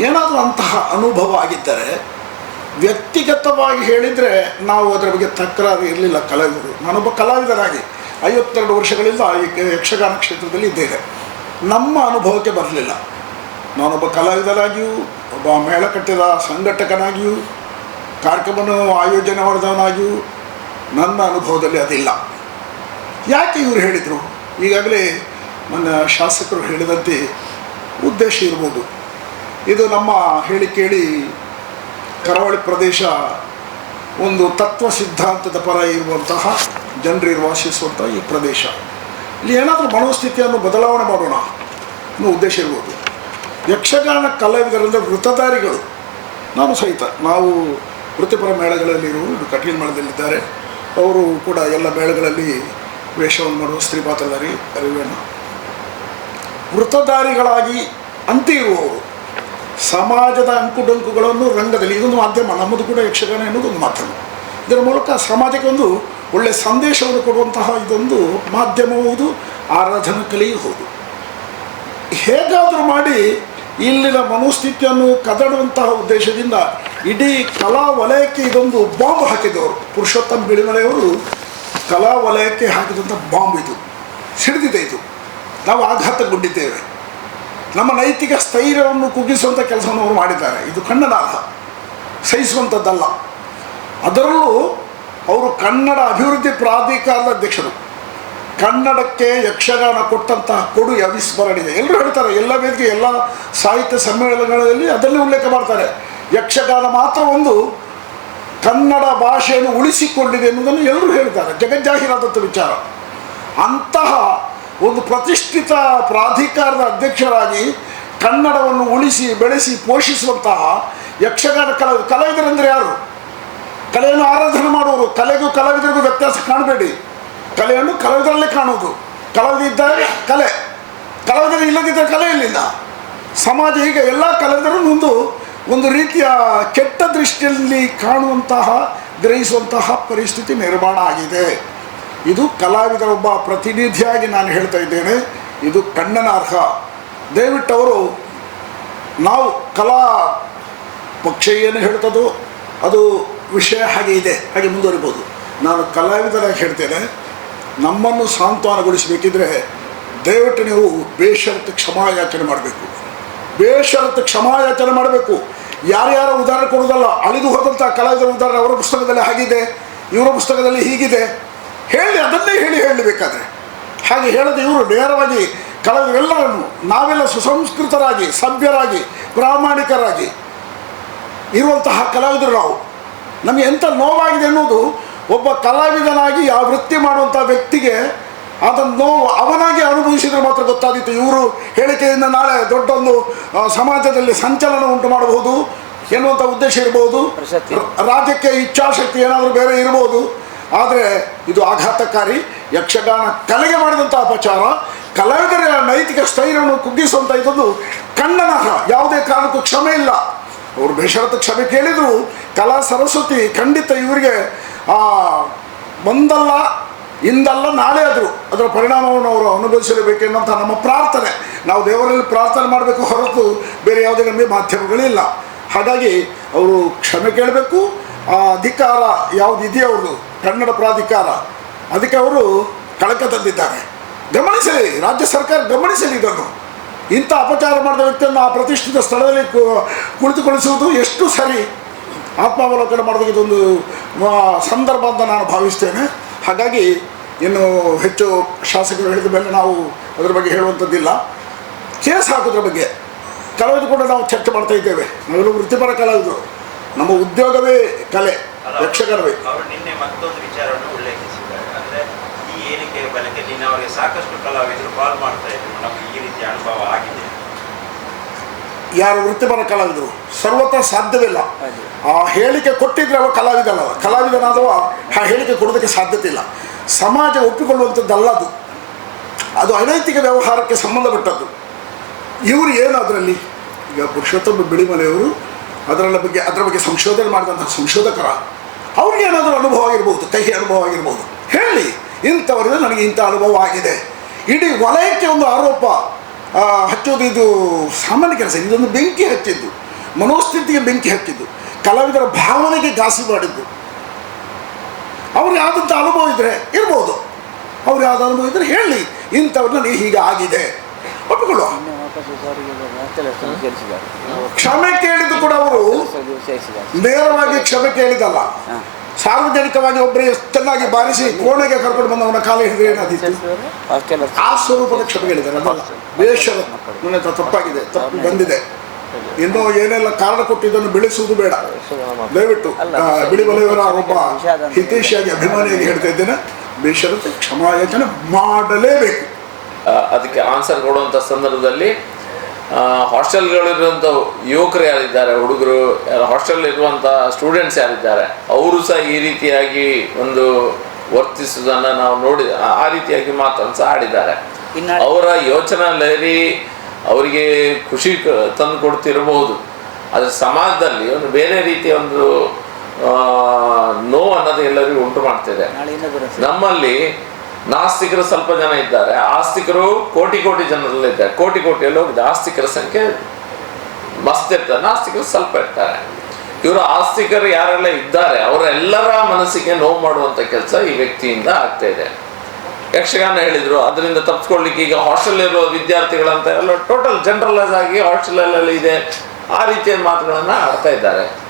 ಏನಾದರೂ ಅಂತಹ ಅನುಭವ ಆಗಿದ್ದರೆ, ವ್ಯಕ್ತಿಗತವಾಗಿ ಹೇಳಿದರೆ ನಾವು ಅದರ ಬಗ್ಗೆ ತಕರಾರು ಇರಲಿಲ್ಲ ಕಲಾವಿದರು. ನಾನೊಬ್ಬ ಕಲಾವಿದರಾಗಿ ಐವತ್ತೆರಡು ವರ್ಷಗಳಿಂದ ಯಕ್ಷಗಾನ ಕ್ಷೇತ್ರದಲ್ಲಿ ಇದ್ದೇನೆ. ನಮ್ಮ ಅನುಭವಕ್ಕೆ ಬರಲಿಲ್ಲ. ನಾನೊಬ್ಬ ಕಲಾವಿದರಾಗಿಯೂ ಒಬ್ಬ ಮೇಳ ಕಟ್ಟಿದ ಸಂಘಟಕನಾಗಿಯೂ, ಕಾರ್ಯಕ್ರಮವನ್ನು ಆಯೋಜನೆ ಮಾಡಿದವನಾಗಿಯೂ ನನ್ನ ಅನುಭವದಲ್ಲಿ ಅದಿಲ್ಲ. ಯಾಕೆ ಇವರು ಹೇಳಿದರು? ಈಗಾಗಲೇ ನನ್ನ ಶಾಸಕರು ಹೇಳಿದಂತೆ ಉದ್ದೇಶ ಇರ್ಬೋದು. ಇದು ನಮ್ಮ ಹೇಳಿ ಕೇಳಿ ಕರಾವಳಿ ಪ್ರದೇಶ ಒಂದು ತತ್ವ ಸಿದ್ಧಾಂತದ ಪರ ಇರುವಂತಹ ಜನರು ವಾಸಿಸುವಂಥ ಈ ಪ್ರದೇಶ. ಇಲ್ಲಿ ಏನಾದರೂ ಮನೋಸ್ಥಿತಿಯನ್ನು ಬದಲಾವಣೆ ಮಾಡೋಣ ಅನ್ನೋ ಉದ್ದೇಶ ಇರ್ಬೋದು. ಯಕ್ಷಗಾನ ಕಲಾವಿದರಿಂದ ವೃತ್ತಧಾರಿಗಳು ನಾನು ಸಹಿತ, ನಾವು ವೃತ್ತಿಪರ ಮೇಳಗಳಲ್ಲಿರುವ ಕಟೀಲ್ ಮೇಳದಲ್ಲಿದ್ದಾರೆ. ಅವರು ಕೂಡ ಎಲ್ಲ ಮೇಳಗಳಲ್ಲಿ ವೇಷವನ್ನು ಮಾಡುವ ಸ್ತ್ರೀ ಪಾತ್ರಧಾರಿ ಅರಿವೇಣ ವೃತ್ತಧಾರಿಗಳಾಗಿ ಅಂತ ಇರುವವರು ಸಮಾಜದ ಅಂಕುಡೊಂಕುಗಳನ್ನು ರಂಗದಲ್ಲಿ, ಇದೊಂದು ಮಾಧ್ಯಮ, ನಮ್ಮದು ಕೂಡ ಯಕ್ಷಗಾನ ಎನ್ನುವುದು ಒಂದು ಮಾಧ್ಯಮ. ಇದರ ಮೂಲಕ ಸಮಾಜಕ್ಕೆ ಒಂದು ಒಳ್ಳೆಯ ಸಂದೇಶವನ್ನು ಕೊಡುವಂತಹ ಇದೊಂದು ಮಾಧ್ಯಮವೂ ಹೌದು ಆರಾಧನಾ ಕಲೆಯೂ ಹೌದು. ಹೇಗಾದರೂ ಮಾಡಿ ಇಲ್ಲಿನ ಮನೋಸ್ಥಿತಿಯನ್ನು ಕದಡುವಂತಹ ಉದ್ದೇಶದಿಂದ ಇಡೀ ಕಲಾ ವಲಯಕ್ಕೆ ಇದೊಂದು ಬಾಂಬ್ ಹಾಕಿದವರು. ಪುರುಷೋತ್ತಮ್ ಬಿಳಿಮಲೆಯವರು ಕಲಾ ವಲಯಕ್ಕೆ ಹಾಕಿದಂಥ ಬಾಂಬ್ ಇದು. ಸಿಡಿದಿದೆ ಇದು. ನಾವು ಆಘಾತಗೊಂಡಿದ್ದೇವೆ ನಮ್ಮ ನೈತಿಕ ಸ್ಥೈರ್ಯವನ್ನು ಕುಗ್ಗಿಸುವಂಥ ಕೆಲಸವನ್ನು ಅವರು ಮಾಡಿದ್ದಾರೆ. ಇದು ಕನ್ನಡಾರ್ಹ ಸಹಿಸುವಂಥದ್ದಲ್ಲ ಅದರಲ್ಲೂ ಅವರು ಕನ್ನಡ ಅಭಿವೃದ್ಧಿ ಪ್ರಾಧಿಕಾರದ ಅಧ್ಯಕ್ಷರು. ಕನ್ನಡಕ್ಕೆ ಯಕ್ಷಗಾನ ಕೊಟ್ಟಂತಹ ಕೊಡು ಅವಿಸ್ಮರಣೀಯ ಎಲ್ಲರೂ ಹೇಳ್ತಾರೆ, ಎಲ್ಲ ವೇದಿಕೆ, ಎಲ್ಲ ಸಾಹಿತ್ಯ ಸಮ್ಮೇಳನಗಳಲ್ಲಿ ಅದರಲ್ಲಿ ಉಲ್ಲೇಖ ಮಾಡ್ತಾರೆ. ಯಕ್ಷಗಾನ ಮಾತ್ರ ಒಂದು ಕನ್ನಡ ಭಾಷೆಯನ್ನು ಉಳಿಸಿಕೊಂಡಿದೆ ಎನ್ನುವುದನ್ನು ಎಲ್ಲರೂ ಹೇಳ್ತಾರೆ. ಜಗಜ್ಜಾಹೀರಾದಂಥ ವಿಚಾರ. ಅಂತಹ ಒಂದು ಪ್ರತಿಷ್ಠಿತ ಪ್ರಾಧಿಕಾರದ ಅಧ್ಯಕ್ಷರಾಗಿ ಕನ್ನಡವನ್ನು ಉಳಿಸಿ, ಬೆಳೆಸಿ, ಪೋಷಿಸುವಂತಹ ಯಕ್ಷಗಾನ ಕಲಾವಿದ ಕಲಾವಿದರೆಂದರೆ ಯಾರು? ಕಲೆಯನ್ನು ಆರಾಧನೆ ಮಾಡುವರು ಕಲೆಗೂ ಕಲಾವಿದರಿಗೂ ವ್ಯತ್ಯಾಸ ಕಾಣಬೇಡಿ. ಕಲೆಯನ್ನು ಕಲಾವಿದರಲ್ಲೇ ಕಾಣುವುದು. ಕಲಾವಿದ ಇದ್ದಾಗ ಕಲೆ. ಕಲಾವಿದರು ಇಲ್ಲದಿದ್ದರೆ ಕಲೆ ಇಲ್ಲಿಲ್ಲ. ಸಮಾಜ ಈಗ ಎಲ್ಲ ಕಲಾವಿದರನ್ನು ಒಂದು ಒಂದು ರೀತಿಯ ಕೆಟ್ಟ ದೃಷ್ಟಿಯಲ್ಲಿ ಕಾಣುವಂತಹ, ಗ್ರಹಿಸುವಂತಹ ಪರಿಸ್ಥಿತಿ ನಿರ್ಮಾಣ ಆಗಿದೆ. ಇದು ಕಲಾವಿದರ ಒಬ್ಬ ಪ್ರತಿನಿಧಿಯಾಗಿ ನಾನು ಹೇಳ್ತಾ ಇದ್ದೇನೆ. ಇದು ಖಂಡನಾರ್ಹ ದಯವಿಟ್ಟು ಅವರು ನಾವು ಕಲಾ ಪಕ್ಷ ಏನು ಹೇಳ್ತದೋ, ಅದು ವಿಷಯ ಹಾಗೆ ಇದೆ, ಹಾಗೆ ಮುಂದುವರಿಬೋದು. ನಾನು ಕಲಾವಿದರಾಗಿ ಹೇಳ್ತೇನೆ, ನಮ್ಮನ್ನು ಸಾಂತ್ವನಗೊಳಿಸಬೇಕಿದ್ರೆ ದಯವಿಟ್ಟು ನೀವು ಬೇಷರತ್ತು ಕ್ಷಮಾಯಾಚನೆ ಮಾಡಬೇಕು. ಬೇಷರತ್ತು ಕ್ಷಮಾಯಾಚನೆ ಮಾಡಬೇಕು. ಯಾರ್ಯಾರ ಉದಾಹರಣೆ ಕೊಡುವುದಲ್ಲ, ಅಳಿದು ಹೋದಂಥ ಕಲಾವಿದರ ಉದಾಹರಣೆ ಅವರ ಪುಸ್ತಕದಲ್ಲಿ ಹಾಗಿದೆ, ಇವರ ಪುಸ್ತಕದಲ್ಲಿ ಹೀಗಿದೆ. ಹೇಳಿ, ಅದನ್ನೇ ಹೇಳಿ ಹೇಳಬೇಕಾದ್ರೆ. ಹಾಗೆ ಹೇಳದೆ ಇವರು ನೇರವಾಗಿ ಕಲಾವಿದರೆಲ್ಲರನ್ನು ನಾವೆಲ್ಲ ಸುಸಂಸ್ಕೃತರಾಗಿ, ಸಭ್ಯರಾಗಿ, ಪ್ರಾಮಾಣಿಕರಾಗಿ ಇರುವಂತಹ ಕಲಾವಿದರು ನಾವು. ನಮಗೆ ಎಂಥ ನೋವಾಗಿದೆ ಅನ್ನೋದು, ಒಬ್ಬ ಕಲಾವಿದನಾಗಿ ಆ ವೃತ್ತಿ ಮಾಡುವಂಥ ವ್ಯಕ್ತಿಗೆ ಅದನ್ನು ನೋವು ಅವನಾಗಿ ಅನುಭವಿಸಿದ್ರೆ ಮಾತ್ರ ಗೊತ್ತಾದೀತು. ಇವರು ಹೇಳಿಕೆಯಿಂದ ನಾಳೆ ದೊಡ್ಡೊಂದು ಸಮಾಜದಲ್ಲಿ ಸಂಚಲನ ಉಂಟು ಮಾಡಬಹುದು ಎನ್ನುವಂಥ ಉದ್ದೇಶ ಇರಬಹುದು. ರಾಜ್ಯಕ್ಕೆ ಇಚ್ಛಾಶಕ್ತಿ ಏನಾದರೂ ಬೇರೆ ಇರಬಹುದು. ಆದರೆ ಇದು ಆಘಾತಕಾರಿ. ಯಕ್ಷಗಾನ ಕಲೆಗೆ ಮಾಡಿದಂಥ ಅಪಚಾರ. ಕಲಾವಿದರ ನೈತಿಕ ಸ್ಥೈರ್ಯವನ್ನು ಕುಗ್ಗಿಸುವಂಥ ಇದೊಂದು ಕಣ್ಣನ ಯಾವುದೇ ಕಾರಣಕ್ಕೂ ಕ್ಷಮೆ ಇಲ್ಲ. ಅವರು ಬೇಷರತ್ತು ಕ್ಷಮೆ ಕೇಳಿದರು. ಕಲಾ ಸರಸ್ವತಿ ಖಂಡಿತ ಇವರಿಗೆ ಆ ಒಂದಲ್ಲ ಇಂದಲ್ಲ ನಾಳೆ ಅದು ಅದರ ಪರಿಣಾಮವನ್ನು ಅವರು ಅನುಭವಿಸಲೇಬೇಕೆನ್ನುವಂಥ ನಮ್ಮ ಪ್ರಾರ್ಥನೆ. ನಾವು ದೇವರಲ್ಲಿ ಪ್ರಾರ್ಥನೆ ಮಾಡಬೇಕು ಹೊರತು ಬೇರೆ ಯಾವುದೇ ನಮಗೆ ಮಾಧ್ಯಮಗಳಿಲ್ಲ. ಹಾಗಾಗಿ ಅವರು ಕ್ಷಮೆ ಕೇಳಬೇಕು. ಆ ಅಧಿಕಾರ ಯಾವುದಿದೆಯೋ ಅವ್ರದ್ದು, ಕನ್ನಡ ಪ್ರಾಧಿಕಾರ. ಅದಕ್ಕೆ ಅವರು ಕಳಕ ತಂದಿದ್ದಾರೆ. ಗಮನಿಸಲಿ, ರಾಜ್ಯ ಸರ್ಕಾರ ಗಮನಿಸಲಿ ಇದನ್ನು. ಇಂಥ ಅಪಚಾರ ಮಾಡಿದ ವ್ಯಕ್ತಿಯನ್ನು ಆ ಪ್ರತಿಷ್ಠಿತ ಸ್ಥಳದಲ್ಲಿ ಕು- ಕುಳಿತುಗೊಳಿಸುವುದು ಎಷ್ಟು ಸರಿ ಆತ್ಮಾವಲೋಕನ ಮಾಡೋದಕ್ಕೆ ಇದೊಂದು ಸಂದರ್ಭ ಅಂತ ನಾನು ಭಾವಿಸ್ತೇನೆ. ಹಾಗಾಗಿ ಇನ್ನು ಹೆಚ್ಚು ಶಾಸಕರು ಹೇಳಿದ ಮೇಲೆ ನಾವು ಅದರ ಬಗ್ಗೆ ಹೇಳುವಂಥದ್ದಿಲ್ಲ. ಕೇಸ್ ಹಾಕೋದ್ರ ಬಗ್ಗೆ ಕಲಾವಿದರು ಕೂಡ ನಾವು ಚರ್ಚೆ ಮಾಡ್ತಾ ಇದ್ದೇವೆ. ನಾವೆಲ್ಲ ವೃತ್ತಿಪರ ಕಲಾವಿದರು ನಮ್ಮ ಉದ್ಯೋಗವೇ ಕಲೆ ಯಕ್ಷಗಾನವೇ.
ಅವರು ನಿನ್ನೆ ಮತ್ತೊಂದು ವಿಚಾರವನ್ನು ಉಲ್ಲೇಖಿಸಿದ್ದಾರೆ ಅಂದ್ರೆ ಈ ಏರಿಕೆ ಬಲಕ್ಕೆ ನಿನ್ನೆ ಅವರಿಗೆ ಸಾಕಷ್ಟು ಕಲಾವಿದರು ಕಾಲ್ ಮಾಡ್ತಾ ಇದ್ರು. ನಮಗೆ ಈ ರೀತಿಯ ಅನುಭವ ಆಗಿದೆ.
ಯಾರು ವೃತ್ತಿಪರ ಕಲಾವಿದರು? ಸರ್ವತ ಸಾಧ್ಯವಿಲ್ಲ. ಆ ಹೇಳಿಕೆ ಕೊಟ್ಟಿದ್ರೆ ಅವ ಕಲಾವಿದನಲ್ಲ ಕಲಾವಿದನಾದವ ಆ ಹೇಳಿಕೆ ಕೊಡೋದಕ್ಕೆ ಸಾಧ್ಯತೆ ಇಲ್ಲ. ಸಮಾಜ ಒಪ್ಪಿಕೊಳ್ಳುವಂಥದ್ದಲ್ಲ ಅದು. ಅದು ಅನೈತಿಕ ವ್ಯವಹಾರಕ್ಕೆ ಸಂಬಂಧಪಟ್ಟದ್ದು. ಇವರು ಏನು ಅದರಲ್ಲಿ ಈಗ ಪುರುಷೋತ್ತಮ ಬಿಳಿಮಲೆಯವರು ಅದರ ಬಗ್ಗೆ ಅದರ ಬಗ್ಗೆ ಸಂಶೋಧನೆ ಮಾಡಿದಂಥ ಸಂಶೋಧಕರ, ಅವ್ರಿಗೆ ಏನಾದರೂ ಅನುಭವ ಆಗಿರ್ಬೋದು, ಕಹಿ ಅನುಭವ ಆಗಿರ್ಬೋದು. ಹೇಳಿ, ಇಂಥವರಿಂದ ನನಗೆ ಇಂಥ ಅನುಭವ ಆಗಿದೆ. ಇಡೀ ವಲಯಕ್ಕೆ ಒಂದು ಆರೋಪ ಹಚ್ಚೋದು ಇದು ಸಾಮಾನ್ಯ ಕೆಲಸ. ಇದೊಂದು ಬೆಂಕಿ ಹಚ್ಚಿದ್ದು. ಮನೋಸ್ಥಿತಿಗೆ ಬೆಂಕಿ ಹಚ್ಚಿದ್ದು. ಕಲಾವಿದರ ಭಾವನೆಗೆ ಘಾಸಿ ಮಾಡಿದ್ದು. ಅವ್ರಿಗೆ ಆದಂಥ ಅನುಭವ ಇದ್ದರೆ ಇರ್ಬೋದು. ಅವ್ರು ಯಾವ್ದು ಅನುಭವ ಇದ್ದರೆ ಹೇಳಿ. ಇಂಥವ್ರನ್ನ ನೀವು ಹೀಗೆ ಆಗಿದೆ. ಒಪ್ಪಿಕೊಳ್ಳುವ. ಕ್ಷಮೆ ಕೇಳಿದ್ದು ಕೂಡ ಅವರು ನೇರವಾಗಿ ಕ್ಷಮೆ ಕೇಳಿದಲ್ಲ ಸಾರ್ವಜನಿಕವಾಗಿ ಒಬ್ಬರೇ ಚೆನ್ನಾಗಿ ಬಾರಿಸಿ ಕೋಣೆಗೆ ಕರ್ಕೊಂಡು ಬಂದವನ ಕಾಲ ಹಿಡಿದ್ರೆ ಏನಾದೀತು? ಆ ಸ್ವರೂಪದ ಕ್ಷಮೆ ಹೇಳಿದ್ದಾರೆ ಬೇಷ ತಪ್ಪಾಗಿದೆ ತಪ್ಪು ಬಂದಿದೆ. ಇನ್ನೂ ಏನೆಲ್ಲ ಕಾರಣ ಕೊಟ್ಟಿದ್ದನ್ನು ಬೆಳೆಸುವುದು ಬೇಡ. ದಯವಿಟ್ಟು ಬಿಳಿ ಬಲೆಯವರ ಒಬ್ಬ ಹಿತೇಶಿಯಾಗಿ ಅಭಿಮಾನಿಯಾಗಿ ಹೇಳ್ತಾ ಇದ್ದೇನೆ ಬೇಷರತೆ ಕ್ಷಮಾಯಾಚನೆ ಮಾಡಲೇಬೇಕು.
ಅದಕ್ಕೆ ಆನ್ಸರ್ ಕೊಡುವಂಥ ಸಂದರ್ಭದಲ್ಲಿ ಹಾಸ್ಟೆಲ್ಗಳಿರುವಂಥ ಯುವಕರು ಯಾರಿದ್ದಾರೆ ಹುಡುಗರು ಹಾಸ್ಟೆಲ್ ಇರುವಂಥ ಸ್ಟೂಡೆಂಟ್ಸ್ ಯಾರಿದ್ದಾರೆ ಅವರು ಸಹ ಈ ರೀತಿಯಾಗಿ ಒಂದು ವರ್ತಿಸುವುದನ್ನು ನಾವು ನೋಡಿ ಆ- ರೀತಿಯಾಗಿ ಮಾತನ್ನು ಸಹ ಆಡಿದ್ದಾರೆ.
ಇನ್ನು
ಅವರ ಯೋಚನಾ ಲಹರಿ ಅವರಿಗೆ ಖುಷಿ ತಂದು ಕೊಡ್ತಿರಬಹುದು. ಆದರೆ ಸಮಾಜದಲ್ಲಿ ಒಂದು ಬೇರೆ ರೀತಿಯ ಒಂದು ನೋವು ಅನ್ನೋದು ಎಲ್ಲರಿಗೂ ಉಂಟು ಮಾಡ್ತಿದೆ. ನಮ್ಮಲ್ಲಿ ನಾಸ್ತಿಕರು ಸ್ವಲ್ಪ ಜನ ಇದ್ದಾರೆ. ಆಸ್ತಿಕರು ಕೋಟಿ ಕೋಟಿ ಜನರಲ್ಲಿದ್ದಾರೆ ಕೋಟಿ ಕೋಟಿಯಲ್ಲಿ ಹೋಗಿದೆ. ಆಸ್ತಿಕರ ಸಂಖ್ಯೆ ಮಸ್ತ್ ಇರ್ತಾರೆ ನಾಸ್ತಿಕರು ಸ್ವಲ್ಪ ಇರ್ತಾರೆ. ಇವರು ಆಸ್ತಿಕರು ಯಾರೆಲ್ಲ ಇದ್ದಾರೆ ಅವರೆಲ್ಲರ ಮನಸ್ಸಿಗೆ ನೋವು ಮಾಡುವಂಥ ಕೆಲಸ ಈ ವ್ಯಕ್ತಿಯಿಂದ ಆಗ್ತಾ ಇದೆ. ಯಕ್ಷಗಾನ ಹೇಳಿದ್ರು. ಅದರಿಂದ ತಪ್ಪಿಸ್ಕೊಳ್ಳಿಕ್ಕೆ ಈಗ ಹಾಸ್ಟೆಲ್ ಇರುವ ವಿದ್ಯಾರ್ಥಿಗಳಂತ ಎಲ್ಲ ಟೋಟಲ್ ಜನರಲೈಸ್ ಆಗಿ ಹಾಸ್ಟೆಲಲ್ಲಿ ಇದೆ. ಆ ರೀತಿಯ ಮಾತುಗಳನ್ನು ಆಡ್ತಾ ಇದ್ದಾರೆ.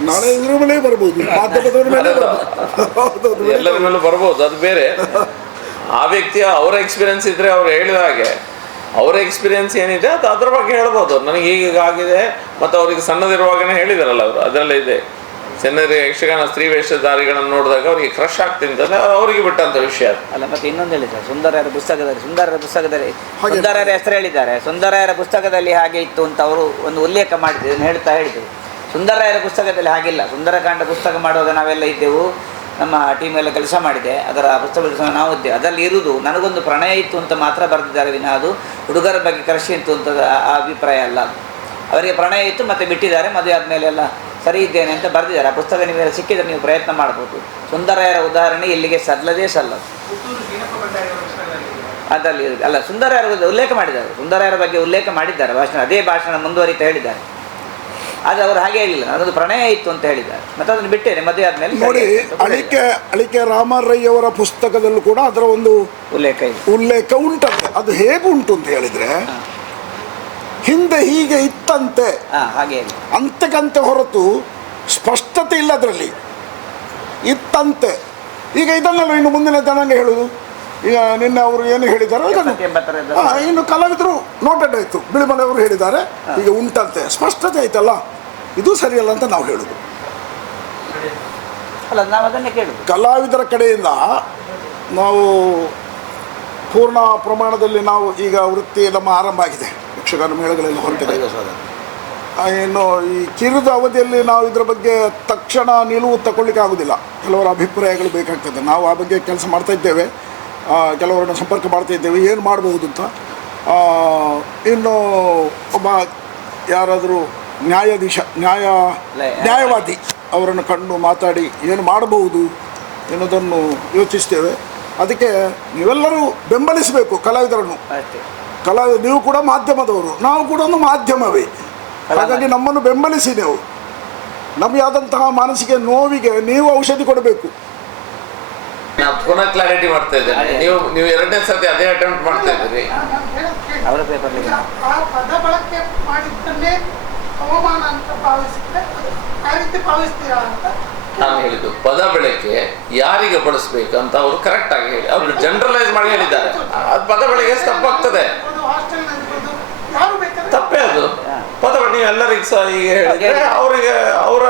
ನಾಳೆ ಇದ್ರ ಮೇಲೆ ಬರ್ಬೋದು.
ಎಲ್ಲರ ಮೇಲೆ ಬರ್ಬೋದು. ಅದು ಬೇರೆ. ಆ ವ್ಯಕ್ತಿಯ ಅವರ ಎಕ್ಸ್ಪೀರಿಯನ್ಸ್ ಇದ್ರೆ ಅವ್ರು ಹೇಳಿದ ಹಾಗೆ. ಅವರ ಎಕ್ಸ್ಪೀರಿಯನ್ಸ್ ಏನಿದೆ ಅದು ಅದ್ರ ಬಗ್ಗೆ ಹೇಳ್ಬೋದು. ನನಗೆ ಈಗ ಆಗಿದೆ ಮತ್ತು ಅವ್ರಿಗೆ ಸಣ್ಣದಿರುವಾಗನೇ ಹೇಳಿದಾರಲ್ಲ ಅವರು. ಅದರಲ್ಲೇ ಇದೆ. ಸಣ್ಣದ ಯಕ್ಷಗಾನ ಸ್ತ್ರೀ ವೇಷಧಾರಿಗಳನ್ನು ನೋಡಿದಾಗ ಅವರಿಗೆ ಕ್ರಶ್ ಆಗ್ತಿಂತಂದ್ರೆ ಅದು ಅವರಿಗೆ ಬಿಟ್ಟಂತ ವಿಷಯ ಅದು.
ಅಲ್ಲ ಮತ್ತೆ ಇನ್ನೊಂದು ಹೇಳಿದ್ದಾರೆ ಸುಂದರರ ಪುಸ್ತಕದಲ್ಲಿ ಸುಂದರರ ಪುಸ್ತಕದಲ್ಲಿ. ಸುಂದರರ ಹೆಸರು ಹೇಳಿದ್ದಾರೆ. ಸುಂದರರ ಪುಸ್ತಕದಲ್ಲಿ ಹಾಗೆ ಇತ್ತು ಅಂತ ಅವರು ಒಂದು ಉಲ್ಲೇಖ ಮಾಡಿದ್ರು ಇದನ್ನು ಹೇಳ್ತಾ ಹೇಳಿದ್ರು. ಸುಂದರರ ಪುಸ್ತಕದಲ್ಲಿ ಹಾಗಿಲ್ಲ. ಸುಂದರಕಾಂಡ ಪುಸ್ತಕ ಮಾಡುವಾಗ ನಾವೆಲ್ಲ ಇದ್ದೆವು ನಮ್ಮ ಟೀಮ್ ಎಲ್ಲ ಕೆಲಸ ಮಾಡಿದೆ ಅದರ ಪುಸ್ತಕ ನಾವು ಇದ್ದೇವೆ. ಅದರಲ್ಲಿ ಇರುವುದು ನನಗೊಂದು ಪ್ರಣಯ ಇತ್ತು ಅಂತ ಮಾತ್ರ ಬರೆದಿದ್ದಾರೆ ವಿನ ಅದು. ಹುಡುಗರ ಬಗ್ಗೆ ಕೃಷಿ ಇತ್ತು ಅಂತ ಆ- ಆ ಅಭಿಪ್ರಾಯ ಅಲ್ಲ ಅವರಿಗೆ ಪ್ರಣಯ ಇತ್ತು ಮತ್ತೆ ಬಿಟ್ಟಿದ್ದಾರೆ ಮದುವೆ ಆದಮೇಲೆ ಎಲ್ಲ ಸರಿ ಇದ್ದೇನೆ ಅಂತ ಬರೆದಿದ್ದಾರೆ. ಆ ಪುಸ್ತಕ ನಿಮಗೆ ಸಿಕ್ಕಿದ್ರೆ ನೀವು ಪ್ರಯತ್ನ ಮಾಡ್ಬೋದು. ಸುಂದರಾಯರ ಉದಾಹರಣೆ ಇಲ್ಲಿಗೆ ಸಲ್ಲದೇ ಸಲ್ಲದು ಅದರಲ್ಲಿ ಅಲ್ಲ ಬಗ್ಗೆ ಉಲ್ಲೇಖ ಮಾಡಿದ್ದಾರೆ. ಸುಂದರಾಯರ ಬಗ್ಗೆ ಉಲ್ಲೇಖ ಮಾಡಿದ್ದಾರೆ. ಭಾಷಣ ಅದೇ ಭಾಷಣ ಮುಂದುವರಿತಾ ಹೇಳಿದ್ದಾರೆ. ಆದರೆ ಅವರು ಹಾಗೆ ಹೇಳಿಲ್ಲ. ಅದೊಂದು ಪ್ರಣಯ ಇತ್ತು ಅಂತ ಹೇಳಿದ್ದಾರೆ. ಮತ್ತೆ ಅದನ್ನು ಬಿಟ್ಟೇನೆ ಮದುವೆ ಆದ್ಮೇಲೆ
ನೋಡಿ ಅಳಿಕೆ ಅಳಿಕೆ ರಾಮರಯ್ಯವರ ಪುಸ್ತಕದಲ್ಲೂ ಕೂಡ ಅದರ ಒಂದು
ಉಲ್ಲೇಖ ಇದೆ.
ಉಲ್ಲೇಖ ಉಂಟಂತೆ. ಅದು ಹೇಗೆ ಉಂಟು ಅಂತ ಹೇಳಿದ್ರೆ ಹಿಂದೆ ಹೀಗೆ ಇತ್ತಂತೆ.
ಹಾಗೆ
ಅಂತಕ್ಕಂತೆ ಹೊರತು ಸ್ಪಷ್ಟತೆ ಇಲ್ಲ ಅದರಲ್ಲಿ. ಇತ್ತಂತೆ. ಈಗ ಇದನ್ನೆಲ್ಲ ಇನ್ನು ಮುಂದಿನ ಜನಾಂಗ ಹೇಳುವುದು ಈಗ ನಿನ್ನೆ ಅವರು ಏನು ಹೇಳಿದ್ದಾರೆ ಇನ್ನು ಕಲಾವಿದರು ನೋಟೆಡ್ ಆಯಿತು. ಬಿಳಿಮನೆಯವರು ಹೇಳಿದ್ದಾರೆ. ಈಗ ಉಂಟಂತೆ. ಸ್ಪಷ್ಟತೆ ಆಯ್ತಲ್ಲ? ಇದು ಸರಿಯಲ್ಲ ಅಂತ ನಾವು ಹೇಳುದು. ಕಲಾವಿದರ ಕಡೆಯಿಂದ ನಾವು ಪೂರ್ಣ ಪ್ರಮಾಣದಲ್ಲಿ ನಾವು ಈಗ ವೃತ್ತಿ ನಮ್ಮ ಆರಂಭ ಆಗಿದೆ. ಯಕ್ಷಗಾನ ಮೇಳಗಳೆಲ್ಲ ಹೊರಟಿದೆ. ಆ, ಇನ್ನು ಈ ಕಿರಿದ ಅವಧಿಯಲ್ಲಿ ನಾವು ಇದರ ಬಗ್ಗೆ ತಕ್ಷಣ ನಿಲುವು ತಗೊಳ್ಳಿಕ್ಕೆ ಆಗೋದಿಲ್ಲ. ಕೆಲವರ ಅಭಿಪ್ರಾಯಗಳು ಬೇಕಾಗ್ತದೆ. ನಾವು ಆ ಬಗ್ಗೆ ಕೆಲಸ ಮಾಡ್ತಾ ಇದ್ದೇವೆ. ಕೆಲವರನ್ನು ಸಂಪರ್ಕ ಮಾಡ್ತಾ ಇದ್ದೇವೆ. ಏನು ಮಾಡಬಹುದು ಅಂತ? ಇನ್ನು ಒಬ್ಬ ಯಾರಾದರೂ ನ್ಯಾಯಾಧೀಶ ನ್ಯಾಯ ನ್ಯಾಯವಾದಿ ಅವರನ್ನು ಕಂಡು ಮಾತಾಡಿ ಏನು ಮಾಡಬಹುದು ಎನ್ನುವುದನ್ನು ಯೋಚಿಸ್ತೇವೆ. ಅದಕ್ಕೆ ನೀವೆಲ್ಲರೂ ಬೆಂಬಲಿಸಬೇಕು ಕಲಾವಿದರನ್ನು.
ಅಷ್ಟೇ
ಕಲಾ ನೀವು ಕೂಡ ಮಾಧ್ಯಮದವರು ನಾವು ಕೂಡ ಒಂದು ಮಾಧ್ಯಮವೇ. ಹಾಗಾಗಿ ನಮ್ಮನ್ನು ಬೆಂಬಲಿಸಿ ನೀವು. ನಮಗಾದಂತಹ ಆದಂತಹ ಮಾನಸಿಕ ನೋವಿಗೆ ನೀವು ಔಷಧಿ ಕೊಡಬೇಕು.
ನಾನು ಪುನಃ ಕ್ಲಾರಿಟಿ ಮಾಡ್ತಾ ಇದ್ದೇನೆ. ನೀವು ನೀವು ಎರಡನೇ ಸತಿ ಅದೇ ಅಟೆಂಪ್ಟ್ ಮಾಡ್ತಾ ಇದ್ದೀರಿ.
ನಾನು
ಅವರ ಪೇಪರ್
ಈಗ ಆ ಪದ ಬಳಕೆ ಮಾಡಿದ್ದನ್ನೇ ಅವಮಾನ ಅಂತ ಭಾವಿಸಿದ್ರೆ ಆ ರೀತಿ ಭಾವಿಸ್ತೀರಾ ಅಂತ
ನಾನು ಹೇಳಿದ್ದು ಪದ ಬಳಕೆ ಯಾರಿಗೆ ಬಳಸ್ಬೇಕು ಅಂತ ಅವರು ಕರೆಕ್ಟ್ ಆಗಿ ಹೇಳಿ ಅವರು ಜನರಲೈಸ್ ಮಾಡಿ ಹೇಳಿದ್ದಾರೆ. ಅದು ಪದ ಬಳಕೆ ತಪ್ಪಾಗ್ತದೆ
ಇರ್ಬೋದು, ಹಾಸ್ಟೆಲ್ ಇರ್ಬೋದು, ಯಾರು ಬೇಕಾದ್ರೆ
ತಪ್ಪೇ ಅದು
ಹಾ.
ಪದ ನೀವು ಎಲ್ಲರಿಗೂ ಸಹ ಈಗ ಹೇಳಿದ್ರೆ ಅವರಿಗೆ ಅವರ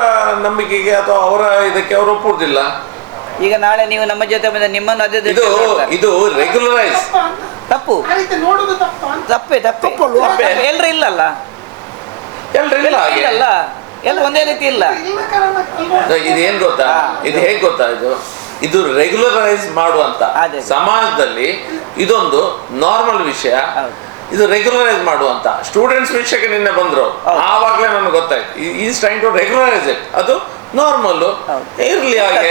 ನಂಬಿಕೆಗೆ ಅಥವಾ ಅವರ ಇದಕ್ಕೆ ಅವರು ಒಪ್ಪುವುದಿಲ್ಲ.
ಈಗ ನಾಳೆ ನೀವು ನಮ್ಮ ಜೊತೆ ಬಂದ ನಿಮ್ಮನ್ನು ಅದೇ
ಇದು ಇದು ರೆಗ್ಯುಲರೈಸ್
ತಪ್ಪ.
ತಪ್ಪು
ತಪ್ಪ
ತಪ್ಪೇ. ಎಲ್ರು ಇಲ್ಲಲ್ಲ?
ಎಲ್ರು ಇಲ್ಲ
ಇಲ್ಲ ಎಲ್ಲ ಒಂದೇ ರೀತಿ ಇಲ್ಲ.
ಇಲ್ಲ
ಇದು ಏನ್ ಗೊತ್ತಾ? ಇದು ಹೇಗ್ ಗೊತ್ತಾ ಇದು? ಇದು ರೆಗ್ಯುಲರೈಸ್ ಮಾಡುವಂತ. ಸಮಾಜದಲ್ಲಿ ಇದೊಂದು ನಾರ್ಮಲ್ ವಿಷಯ. ಇದು ರೆಗ್ಯುಲರೈಸ್ ಮಾಡುವಂತ. ಸ್ಟೂಡೆಂಟ್ಸ್ ವಿಷಯಕ್ಕೆ ನಿನ್ನೆ ಬಂದರು. ಆವಾಗಲೇ ನನಗೆ ಗೊತ್ತಾಯ್ತು. Is train to regularise it ಅದು ನಾರ್ಮಲ್. ಇರ್ಲಿ ಹಾಗೆ.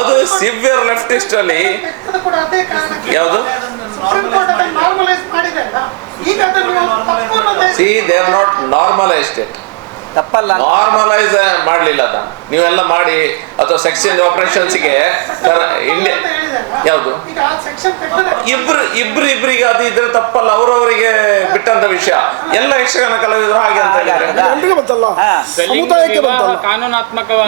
ಅದು ಸಿವಿಯರ್ ಲೆಫ್ಟಿಸ್ಟ್ ಅಲ್ಲಿ ಯಾವುದು? See they are not normalised it
ತಪ್ಪಲ್ಲ.
ನಾರ್ಮಲೈಸ್ ಮಾಡಲಿಲ್ಲ ಅದ ನೀವೆಲ್ಲ ಮಾಡಿ ಅಥವಾ ಸೆಕ್ಷನ್ ಆಪರೇಷನ್ಸ್ಗೆ ಇಂಡಿಯಾ? ಯಾವುದು? ಇಬ್ರು ಇಬ್ರು ಇಬ್ರಿಗೆ ಅದು ಇದ್ರೆ ತಪ್ಪಲ್ಲ ಅವರವರಿಗೆ ಬಿಟ್ಟಂತ ವಿಷಯ. ಎಲ್ಲ ಯಕ್ಷಗಾನ ಕಲಾವಿದರು ಹಾಗೆ ಅಂತ ಹೇಳಿದ್ರೆ.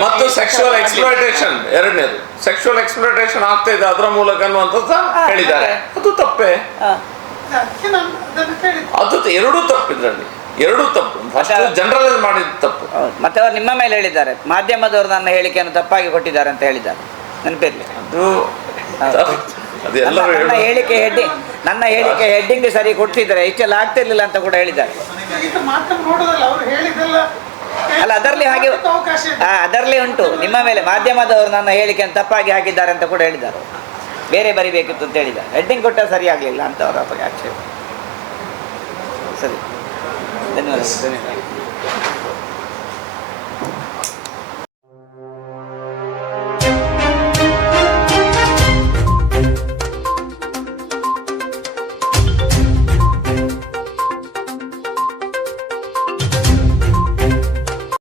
ಮತ್ತು ಸೆಕ್ಷುವಲ್ ಎಕ್ಸ್ಪ್ಲೋಟೇಷನ್ ಎರಡನೇದು. ಸೆಕ್ಷುವಲ್ ಎಕ್ಸ್ಪ್ಲೋಟೇಷನ್ ಆಗ್ತಾ ಇದೆ ಅದರ ಮೂಲಕ ಅನ್ನುವಂಥದ್ದು ಹೇಳಿದ್ದಾರೆ. ಅದು. ತಪ್ಪೇ. ಅದು ಎರಡು ಎರಡೂ ತಪ್ಪು ಇದರಲ್ಲಿ. ಎರಡೂ ತಪ್ಪು. ಜನರಲ್ ಮಾಡಿದ ತಪ್ಪು.
ಮತ್ತೆ ಅವರು ನಿಮ್ಮ ಮೇಲೆ ಹೇಳಿದ್ದಾರೆ. ಮಾಧ್ಯಮದವರು ನನ್ನ ಹೇಳಿಕೆಯನ್ನು ತಪ್ಪಾಗಿ ಕೊಟ್ಟಿದ್ದಾರೆ ಅಂತ ಹೇಳಿದ್ದಾರೆ. ನೆನಪಿರ್ಲಿ
ಅದು
ನನ್ನ ಹೇಳಿಕೆ ಹೆಡ್ಡಿಂಗ್ ನನ್ನ ಹೇಳಿಕೆ ಹೆಡ್ಡಿಂಗ್ ಸರಿ ಕೊಡ್ತಿದ್ರೆ ಇಷ್ಟೆಲ್ಲ ಆಗ್ತಿರ್ಲಿಲ್ಲ ಅಂತ ಕೂಡ ಹೇಳಿದ್ದಾರೆ. ಅಲ್ಲ ಅದರಲ್ಲಿ ಹಾಗೆ ಅದರಲ್ಲಿ ಉಂಟು. ನಿಮ್ಮ ಮೇಲೆ ಮಾಧ್ಯಮದವರು ನನ್ನ ಹೇಳಿಕೆಯನ್ನು ತಪ್ಪಾಗಿ ಹಾಕಿದ್ದಾರೆ ಅಂತ ಕೂಡ ಹೇಳಿದ್ದಾರೆ. ಬೇರೆ ಬರಿಬೇಕಿತ್ತು ಅಂತ ಹೇಳಿದ್ದಾರೆ. ಹೆಡ್ಡಿಂಗ್ ಕೊಟ್ಟ ಸರಿ ಆಗಲಿಲ್ಲ ಅಂತ ಅವರ ಬಗ್ಗೆ ಆಕ್ಷೇಪ ಸರಿ. ಧನ್ಯವಾದ ಧನ್ಯವಾದ